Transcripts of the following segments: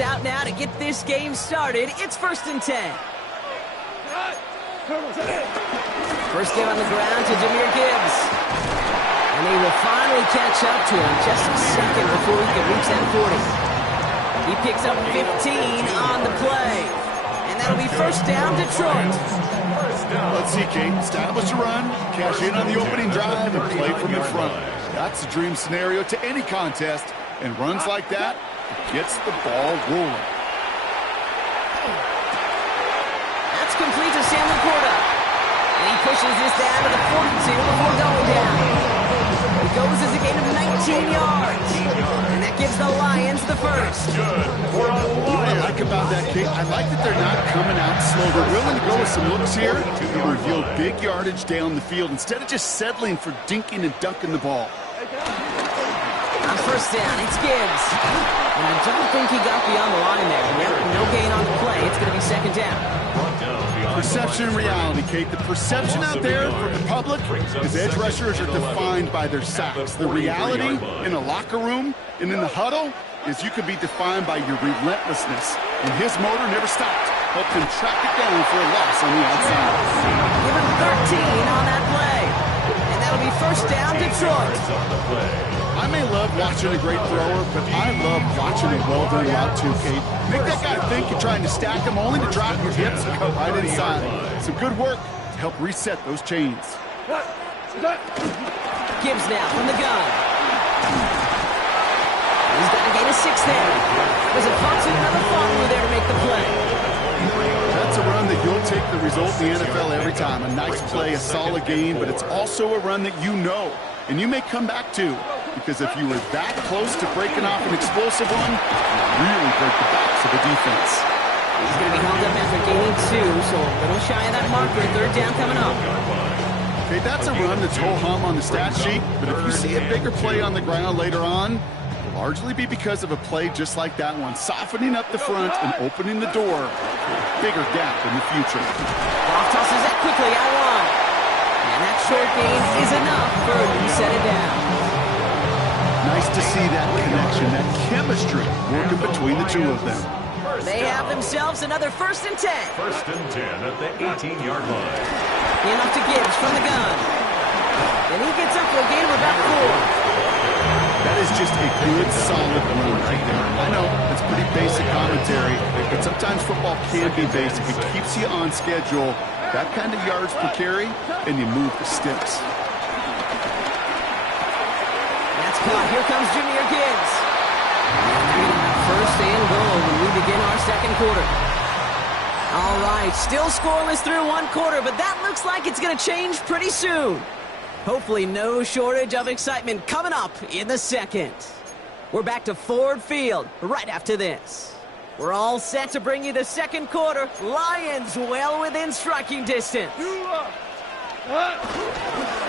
out now to get this game started. It's 1st and 10. First down on the ground to Jahmyr Gibbs. And he will finally catch up to him just a second before he can reach that 40. He picks up 15 on the play. And that'll be first down, Detroit. Let's see, Kate. Establish a run, cash in on the opening drive, and play from in front. That's the dream scenario to any contest. And runs like that gets the ball rolling. That's complete to Sam Laporta. And he pushes this down to the 42 before going down. He goes as a gain of 19 yards. And that gives the Lions the first. What I like about that, Kate, I like that they're not coming out slow. They're willing to go with some looks here to reveal big yardage down the field instead of just settling for dinking and dunking the ball. On first down, it's Gibbs. And I don't think he got beyond the line there. Yep, no gain on the play. It's going to be second down. Perception and reality, Kate. The perception out there from the public is edge rushers are defined by their sacks. The reality in the locker room and in the huddle is you could be defined by your relentlessness. And his motor never stopped. Helped him track it down for a loss on the outside. Give him 13 on that play. And that'll be first down, Detroit. I may love watching a great thrower, but I love watching a well-done route too, Kate. Make that guy think you're trying to stack him only to drop your hips and cut right inside. Some good work to help reset those chains. Gibbs now from the gun. He's got a gain of 6 there. There's a punch and another follower there to make the play. That's a run that you'll take the result in the NFL every time. A nice play, a solid gain, but it's also a run that you know, and you may come back to. Because if you were that close to breaking off an explosive one, you really break the backs of the defense. He's going to be held up after gaining 2, so a little shy of that marker. Third down coming up. Okay, that's a run that's ho-hum on the stat sheet, but if you see a bigger play on the ground later on, it'll largely be because of a play just like that one, softening up the front and opening the door for a bigger gap in the future. Goff tosses that quickly out wide. And that short gain is enough for him to set it down. Nice to see that connection, that chemistry working between the two of them. They have themselves another 1st and 10. 1st and 10 at the 18-yard line. In off to Gibbs from the gun. And he gets up for a gain of about 4. That is just a good, solid run right there. I know, it's pretty basic commentary, but sometimes football can be basic. It keeps you on schedule. That kind of yards per carry, and you move the sticks. Here comes Jahmyr Gibbs. First and goal when we begin our second quarter. All right, still scoreless through one quarter, but that looks like it's going to change pretty soon. Hopefully no shortage of excitement coming up in the second. We're back to Ford Field right after this. We're all set to bring you the second quarter. Lions well within striking distance.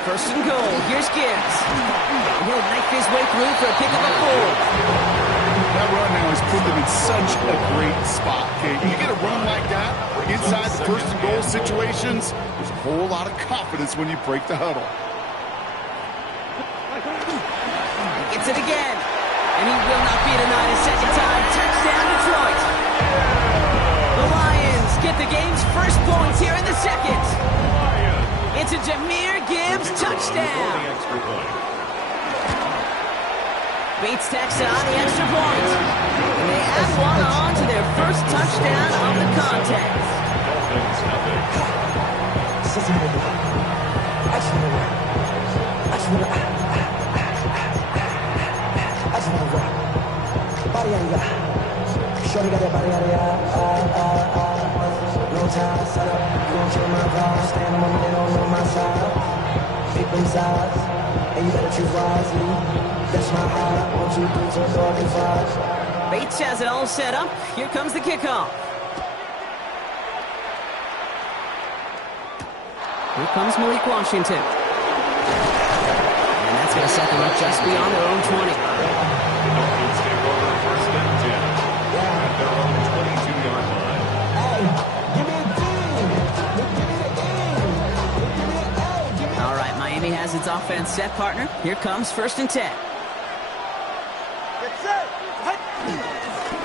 First and goal. Here's Gibbs. He'll knife his way through for a pick of a 4. That run now has put them in such a great spot, Kate. You get a run like that inside the first and goal situations, there's a whole lot of confidence when you break the huddle. He gets it again. And he will not be denied a second time. Touchdown, Detroit. The Lions get the game's first points here in the second. It's a Jahmyr Gibbs touchdown. Bates tacks on the extra point. And they add one on to their first touchdown of the contest. No time, set up, going to my car, stand on they don't know my side. Pick them sides, and you better choose wisely. That's my heart, 1, 2, 3, 4, 5. Bates has it all set up. Here comes the kickoff. Here comes Malik Washington. And that's going to set them up just beyond their own 20. Dolphins take over 1st and 10 at their own 22-yard line. All right, Miami has its offense set, partner. Here comes 1st and 10.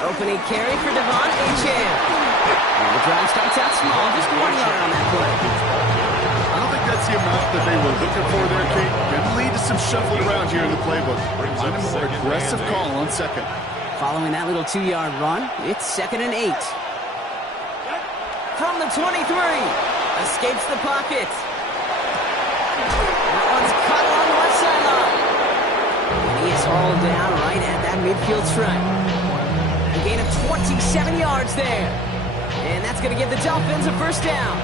Opening carry for Devon Achane. The drive starts out small, just 1 yard on that play. I don't think that's the amount that they were looking for there, Kate. Going to lead to some shuffling around here in the playbook. Find a more aggressive call on second. Following that little 2-yard run, it's 2nd and 8. From the 23, escapes the pocket. That one's cut along the left sideline. And he is hauled down right at that midfield stripe. A gain of 27 yards there. And that's going to give the Dolphins a first down.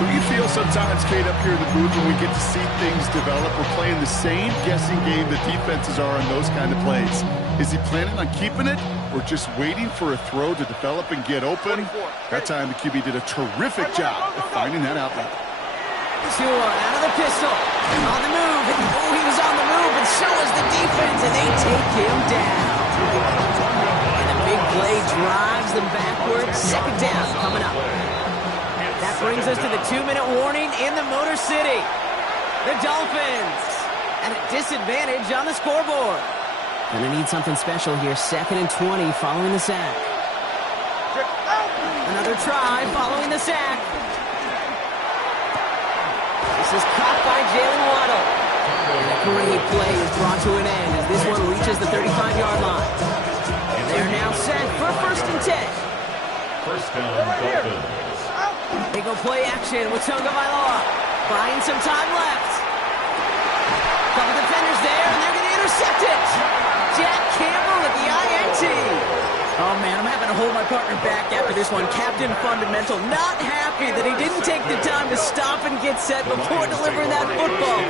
What do you feel sometimes, Kate, up here in the booth when we get to see things develop? We're playing the same guessing game the defenses are on those kind of plays. Is he planning on keeping it or just waiting for a throw to develop and get open? That time the QB did a terrific job of finding that outlet. 2-1 out of the pistol. On the move. Oh, he was on the move, and so was the defense, and they take him down. And the big play drives them backwards. 2nd down coming up. That brings us to the 2-minute warning in the Motor City. The Dolphins at a disadvantage on the scoreboard. Gonna need something special here. 2nd and 20 following the sack. Another try following the sack. This is caught by Jalen Waddle. And a great play is brought to an end as this one reaches the 35-yard line. And they're now set for 1st and 10. First down, Dolphins. They go play action with Tagovailoa. Buying some time left. Couple defenders there, and they're going to intercept it. Jack Campbell with the INT. Oh, man, I'm having to hold my partner back after this one. Captain Fundamental not happy that he didn't take the time to stop and get set before delivering that football.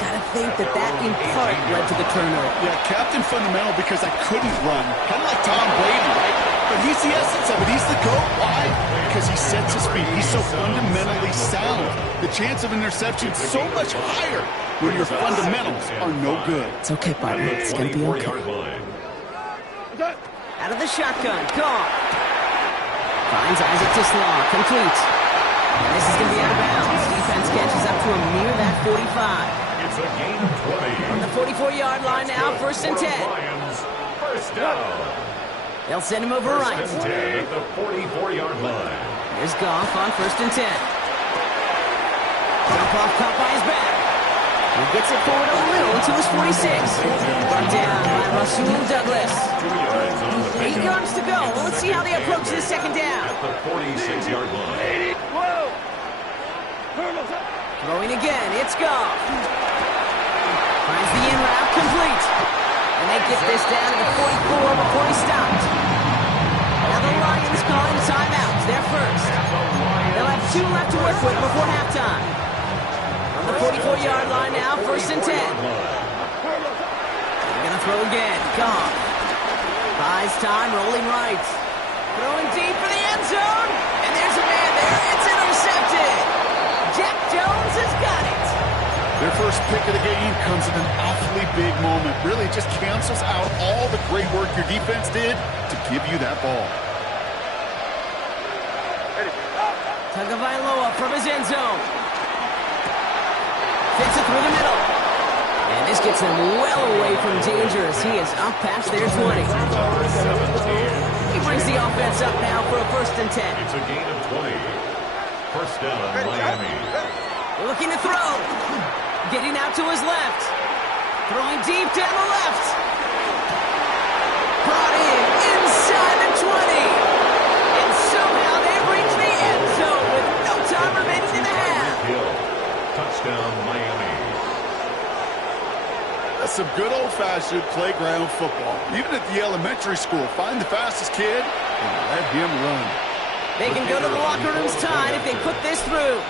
Gotta think that in part led to the turnover. Yeah, Captain Fundamental because I couldn't run. Kind of like Tom Brady, right? But he's the essence of it. He's the GOAT. Why? Because he sets his feet. He's so fundamentally sound. The chance of interception is so much higher when your fundamentals are no good. It's okay, partner. It's going to be okay. Out of the shotgun. Caught. Finds Isaac to Slaw. Complete. And this is going to be out of bounds. Defense catches up to him near that 45. It's a gain of 20. From the 44-yard line now, 1st and 10. Lions, first down. They'll send him over right. First and 10 at the 44-yard line. Here's Goff on 1st and 10. Jump off caught by his back. He gets it forward a little to his 46. Brought down by Rasul Douglas. 8 yards to go. Well, let's see how they approach this 2nd down. At the 46-yard line. Throwing again. It's Goff. Finds the in route complete. And they get this down to the 44 before he stopped. Now the Lions calling timeouts. They're first. They'll have 2 left to work with before halftime. On the 44-yard line now, 1st and 10. They're going to throw again. Goff. Buys time, rolling right. Throwing deep for the end zone. And there's a man there. It's intercepted. Jack Jones has got it. Their first pick of the game comes in an awfully big moment. Really just cancels out all the great work your defense did to give you that ball. Tagovailoa from his end zone. Fits it through the middle. And this gets him well away from danger as he is up past their 20. He brings the offense up now for a 1st and 10. It's a gain of 20. First down, Miami. Looking to throw. Getting out to his left. Throwing deep down the left. Brought in inside the 20. And somehow they reach the end zone with no time remaining in the half. Touchdown, Miami. That's some good old-fashioned playground football. Even at the elementary school, find the fastest kid and let him run. They can go to the locker room's tied if they put this through.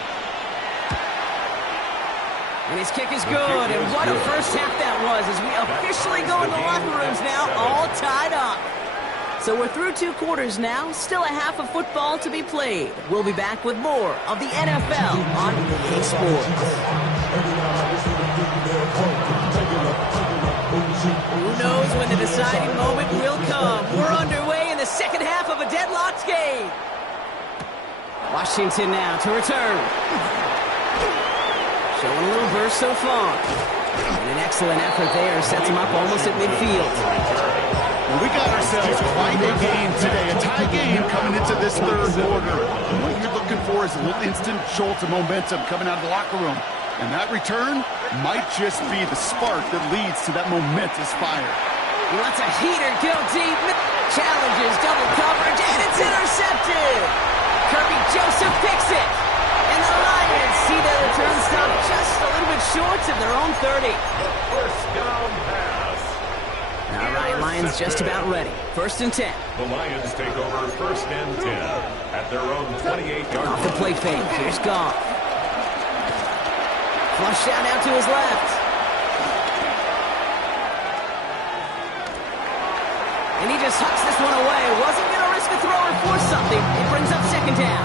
And his kick is good, and what a first half that was as we officially go in the locker rooms now, all tied up. So we're through 2 quarters now, still a half of football to be played. We'll be back with more of the NFL on K-Sports. Who knows when the deciding moment will come? We're underway in the second half of a deadlocked game. Washington now to return. Showing a little burst so far. And an excellent effort there sets him up almost at midfield. Well, we got ourselves quite a game today. A tie game coming into this third quarter. What you're looking for is a little instant jolt of momentum coming out of the locker room. And that return might just be the spark that leads to that momentous fire. He lets a heater go deep. Challenges double coverage, and it's intercepted. Kirby Joseph picks it. And the Lions see their return stop just a little bit short of their own 30. The first down pass. All right, Lions just about ready. 1st and 10. The Lions take over 1st and 10 at their own 28-yard Off the play fake. Here's Goff. Flush out to his left. And he just hucks this one away. Wasn't going to risk a throw or force something. It brings up 2nd down.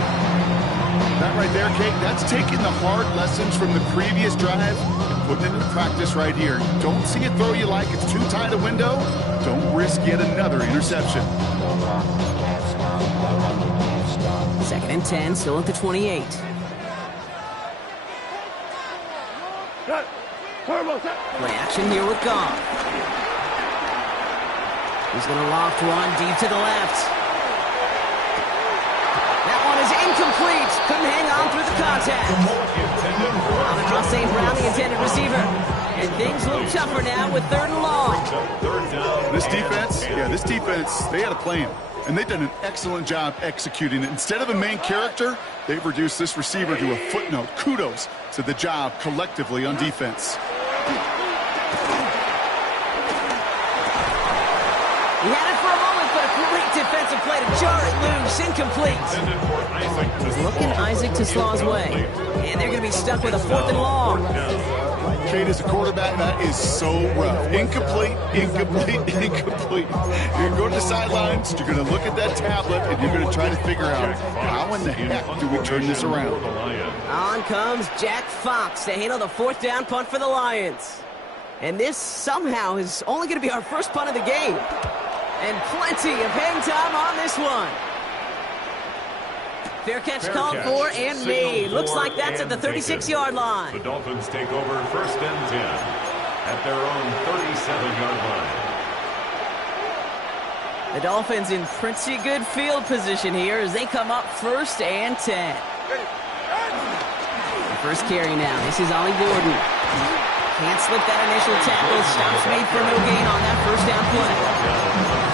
That right there, Kate, that's taking the hard lessons from the previous drive and putting it into practice right here. Don't see a throw you like. It's too tight a window. Don't risk yet another interception. 2nd and 10, still at the 28. Play action here with Goff. He's going to loft one deep to the left. That one is incomplete. Couldn't hang on through the contact. Amon-Ra St. Brown, the intended receiver. And things look tougher now with 3rd and long. This defense, they had a plan. And they've done an excellent job executing it. Instead of a main character, they've reduced this receiver to a footnote. Kudos to the job collectively on defense. He had it for a moment, but a great defensive play to jar it loose. Incomplete. He's looking Isaac to Slaw's way. And they're going to be stuck with a 4th and long. Kate, as a quarterback, that is so rough. Incomplete. You're going to go to the sidelines, you're going to look at that tablet, and you're going to try to figure out how in the heck do we turn this around. On comes Jack Fox to handle the 4th down punt for the Lions. And this somehow is only going to be our first punt of the game. And plenty of hang time on this one. Fair catch called for and made. Looks like that's at the 36-yard line. The Dolphins take over 1st and 10 at their own 37-yard line. The Dolphins in pretty good field position here as they come up 1st and 10. The first carry now. This is Ollie Gordon. Can't slip that initial tackle. Stops made for no gain on that 1st down play.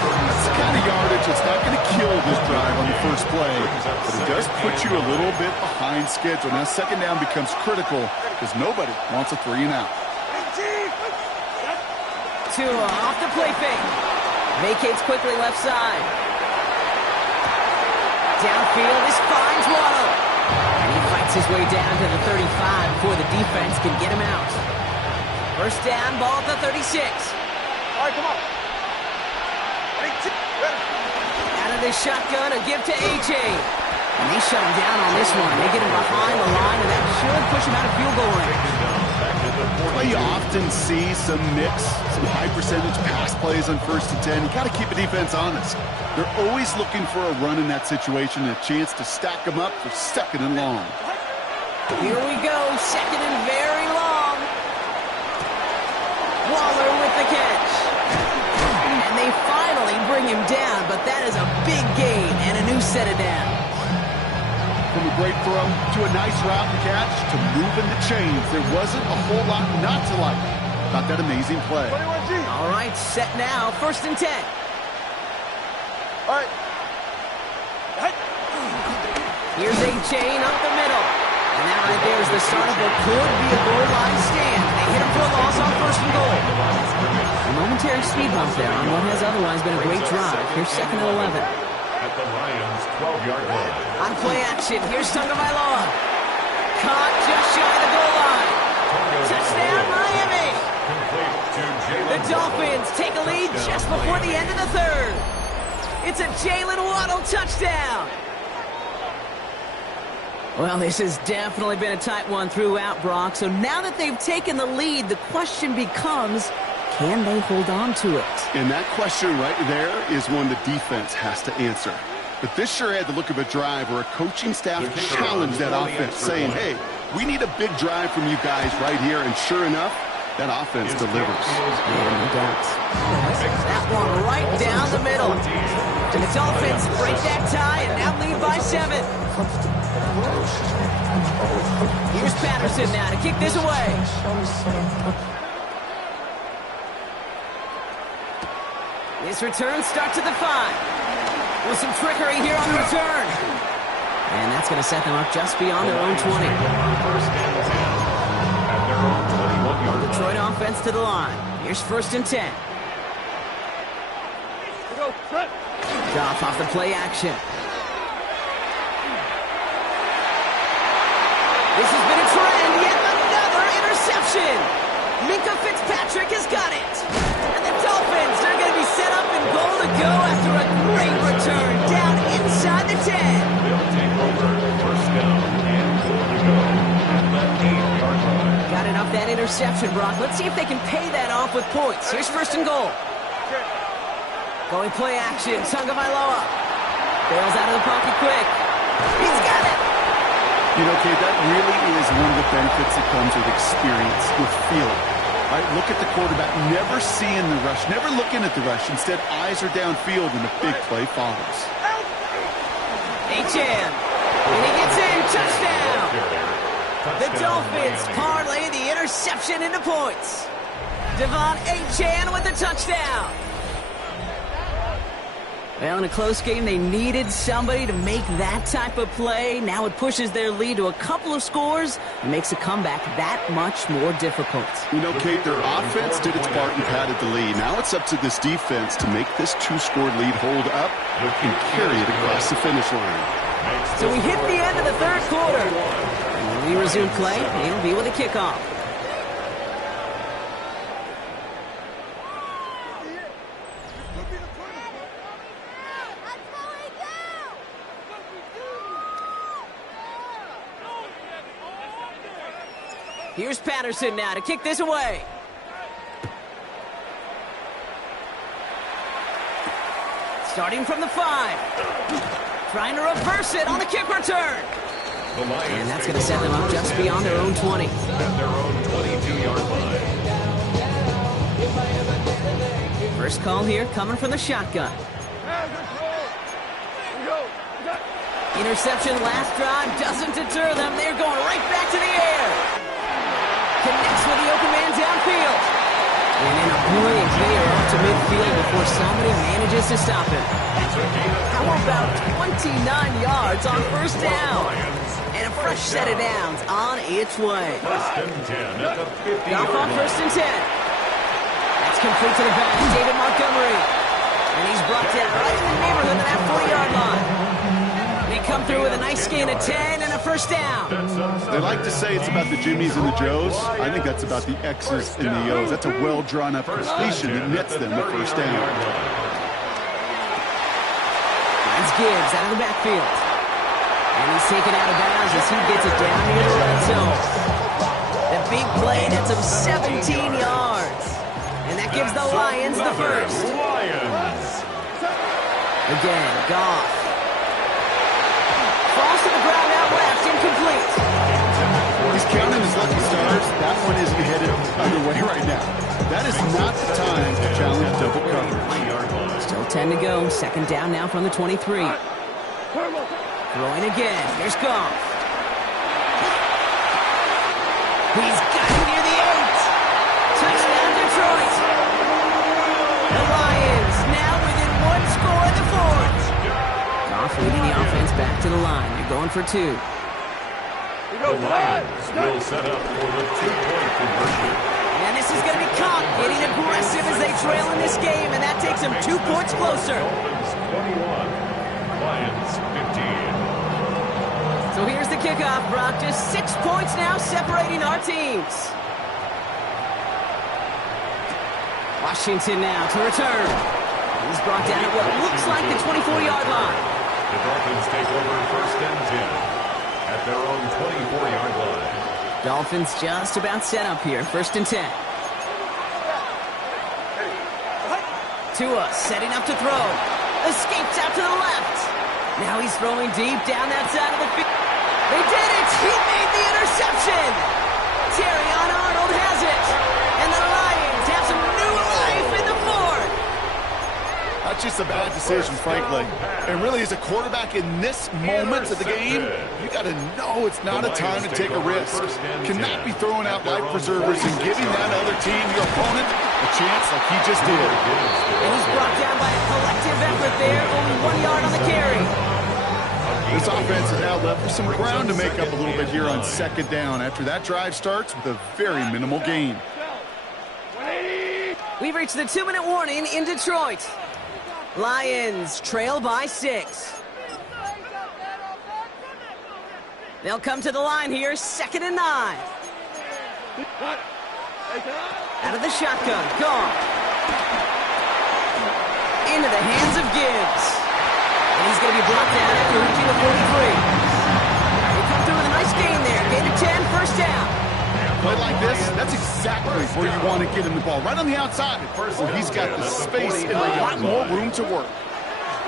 That's the kind of yardage that's not going to kill this drive on the first play, but it does put you a little bit behind schedule. Now 2nd down becomes critical because nobody wants a 3 and out. Tua off the play fake. Vacates quickly left side. Downfield, this finds Waddle. And he fights his way down to the 35 before the defense can get him out. 1st down, ball at the 36. All right, come on. Out of the shotgun, a give to A.J. And they shut him down on this one. They get him behind the line, and that should push him out of field goal range. Well, you often see some mix, some high-percentage pass plays on 1st and 10. You got to keep the defense honest. They're always looking for a run in that situation and a chance to stack them up for 2nd and long. Here we go, 2nd and very long. Waller with the catch. And they finally bring him down, but that is a big gain and a new set of downs. From a great throw to a nice route and catch to moving the chains, there wasn't a whole lot not to like about that amazing play. All right, set now, 1st and 10. All right. Here's a chain up the middle. And that right there is the start of what could be a goal line stand. They hit him for a loss on 1st and goal. A momentary speed bump there on what has otherwise been a great drive. Here's 2nd and 11. At the Lions' 12-yard line. On play action, here's Tagovailoa. Caught just shy of the goal line. Touchdown, Miami. The Dolphins take a lead just before the end of the 3rd. It's a Jalen Waddle touchdown. Well, this has definitely been a tight one throughout, Brock. So now that they've taken the lead, the question becomes, can they hold on to it? And that question right there is one the defense has to answer. But this sure had the look of a drive where a coaching staff challenged that offense, saying, hey, we need a big drive from you guys right here. And sure enough, That offense delivers. Yeah, no doubt. That one right down the middle. And the Dolphins break that tie and now lead by 7. Here's Patterson now to kick this away. This return starts at the 5. With some trickery here on the return. And that's going to set them up just beyond their own 20. First and 10 at their own 21-yard line. Detroit offense to the line. Here's 1st and 10. Goff off the play action. This has been a trend. Yet another interception. Minka Fitzpatrick has got it. And the Dolphins are going to be set up and goal to go after a great return down inside the 10. They'll take over first down and goal to go at the 8-yard line. Got enough that interception, Brock. Let's see if they can pay that off with points. Here's 1st and goal. Going play action. Tagovailoa bails out of the pocket quick. He's got it. You know, Kate, that really is one of the benefits that comes with experience, with feeling. Right? Look at the quarterback, never seeing the rush, never looking at the rush. Instead, eyes are downfield, and a big play follows. Achane. And he gets in. Touchdown. The Dolphins parlay the interception into points. Devon Achane with the touchdown. Well, in a close game, they needed somebody to make that type of play. Now it pushes their lead to a couple of scores and makes a comeback that much more difficult. You know, Kate, their offense did its part and padded the lead. Now it's up to this defense to make this 2-score lead hold up and carry it across the finish line. So we hit the end of the 3rd quarter. And when we resume play, it'll be with a kickoff. Here's Patterson now to kick this away. Starting from the 5. Trying to reverse it on the kick return. And that's going to set them up just beyond their own 20. At their own 22-yard line. First call here coming from the shotgun. Interception last drive doesn't deter them. They're going right back to the air. Connects with the open man downfield. And in a blink, they are up to midfield before somebody manages to stop him. How about 29 yards on 1st down? And a fresh set of downs on its way. First and 10 at the 50-yard Goff on line. 1st and 10. That's complete to the back, David Montgomery. And he's brought down right in the neighborhood of that 40-yard line. They come through with a nice gain of 10 and a 1st down. They like to say it's about the Jimmies and the Joes. I think that's about the X's and the O's. That's a well-drawn-up completion that nets them the 1st down. Finds Gibbs out of the backfield. And he's taken out of bounds as he gets it down near the red zone. The big play nets him 17 yards. And that gives the Lions the 1st. Again, Goff. Falls to the ground out left, incomplete. He's counting his lucky stars. That one isn't headed either way right now. That is not the time to challenge double coverage. Still 10 to go. 2nd down now from the 23. Throwing again. Here's Goff. He's got it near the 8. Touchdown, Detroit. The Lions now within 1 score in the 4th. Goff leading the offense back to the line. They're going for 2. The Lions will set up for the 2-point conversion. And this is going to be Cobb getting aggressive as they trail in this game, and that takes them 2 points closer. Dolphins 21, Lions 15. So here's the kickoff, Brock. Just 6 points now separating our teams. Washington now to return. He's brought down at what looks like the 24-yard line. The Dolphins take over 1st and 10 at their own 24-yard line. Dolphins just about set up here. 1st and 10. Tua setting up to throw. Escapes out to the left. Now he's throwing deep down that side of the field. They did it! He made the interception! Terrion Arnold has it! And the not just a bad decision, frankly. And really, as a quarterback in this moment of the game, you got to know it's not a time to take a risk. Cannot be throwing out life preservers and giving that other team, your opponent, a chance like he just did. And he's brought down by a collective effort there, only 1 yard on the carry. This offense is now left with some ground to make up a little bit here on second down after that drive starts with a very minimal gain. We've reached the 2-minute warning in Detroit. Lions trail by 6. They'll come to the line here, 2nd and 9. Out of the shotgun, gone. Into the hands of Gibbs. And he's going to be brought down after reaching the 43. They come through with a nice gain there. Gain of 10, first down. Play like this, that's exactly where you want to get him the ball. Right on the outside, where he's got the space and a lot more room to work.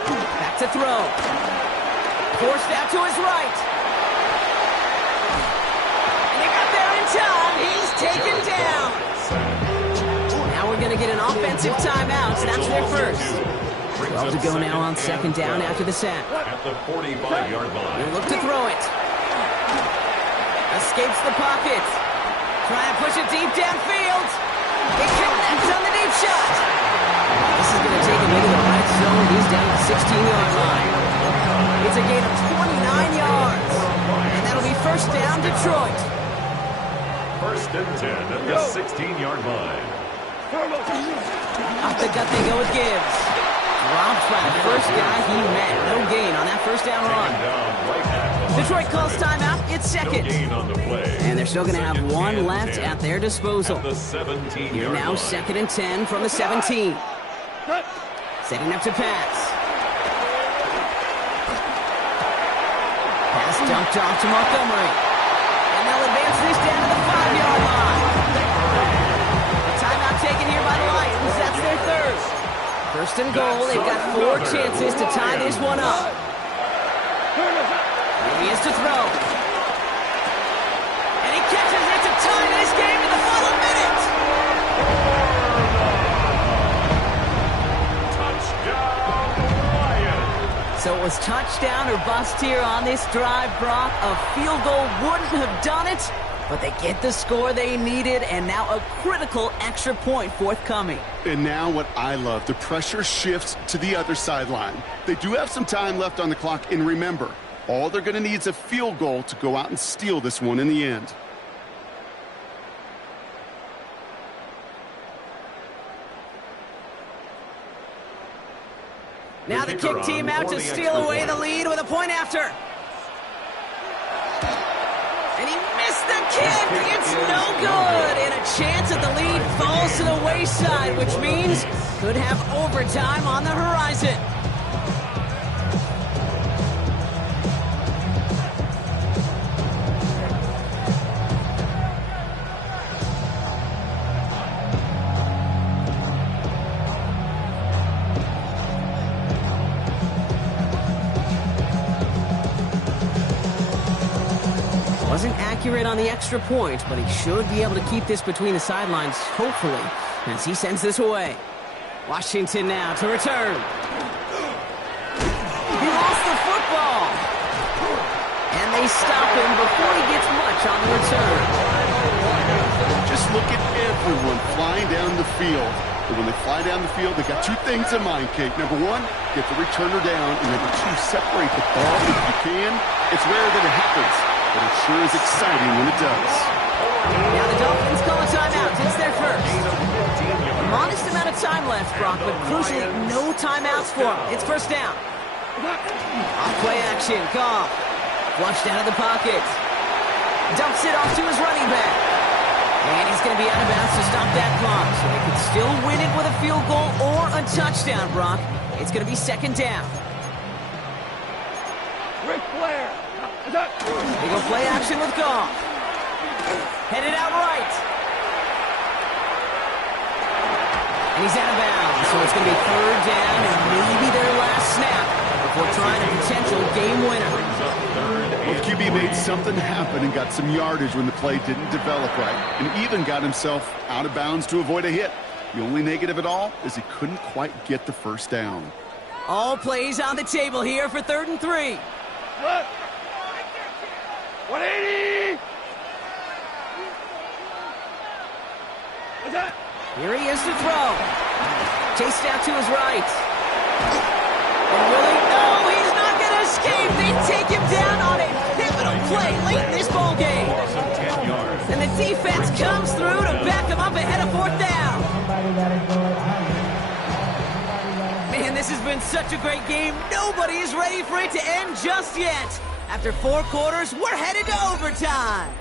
Back to throw. Forced out to his right. And they got there in time. He's taken down. Now we're going to get an offensive timeout. That's their first. 12 to go now on second down after the sack. At the 45-yard line. They look to throw it. Escapes the pocket. Trying to push it deep downfield. It connects on the deep shot. This is going to take him into the red zone. He's down to the 16-yard line. It's a gain of 29 yards. And that'll be first down, Detroit. First and 10 at the 16-yard line. Off the gut they go with Gibbs. Dropped by the first guy he met. No gain on that first down run. Detroit calls timeout. It's second. And they're still going to have one left at their disposal. Here now, 2nd and 10 from the 17. Setting up to pass. Pass dumped off to Montgomery. And they'll advance this down to the 5-yard line. The timeout taken here by the Lions. That's their third. First and goal. They've got 4 chances to tie this one up. Here he is to throw. And he catches it to tie this game in the final minute. Touchdown, Lions. So it was touchdown or bust here on this drive, Brock. A field goal wouldn't have done it, but they get the score they needed, and now a critical extra point forthcoming. And now what I love, the pressure shifts to the other sideline. They do have some time left on the clock, and remember, all they're going to need is a field goal to go out and steal this one in the end. Now the kick team out to steal away the lead with a point after. And he missed the kick. It's no good. And a chance that the lead falls to the wayside, which means could have overtime on the horizon. Wasn't accurate on the extra point, but he should be able to keep this between the sidelines, hopefully, as he sends this away. Washington now to return. He lost the football. And they stop him before he gets much on the return. Just look at everyone flying down the field. And when they fly down the field, they got 2 things in mind, Kate. Number 1, get the returner down. And number 2, separate the ball if you can. It's rare that it happens, but it sure is exciting when it does. Now the Dolphins call a timeout. It's their first. A modest amount of time left, Brock, but crucially, no timeouts for him. It's first down. Off play action. Goff. Flushed out of the pocket. Dumps it off to his running back. And he's going to be out of bounds to stop that clock. So they could still win it with a field goal or a touchdown, Brock. It's going to be second down. Ric Flair. They go play action with Goff. Headed out right. And he's out of bounds. So it's going to be third down and maybe their last snap before trying a potential game winner. Well, the QB made something happen and got some yardage when the play didn't develop right, and even got himself out of bounds to avoid a hit. The only negative at all is he couldn't quite get the first down. All plays on the table here for 3rd and 3. What? 180! What's that? Here he is to throw. Chased out to his right. And Willie, no, he's not going to escape. They take him down on a pivotal play late in this ball game. And the defense comes through to back him up ahead of 4th down. Man, this has been such a great game. Nobody is ready for it to end just yet. After 4 quarters, we're headed to overtime.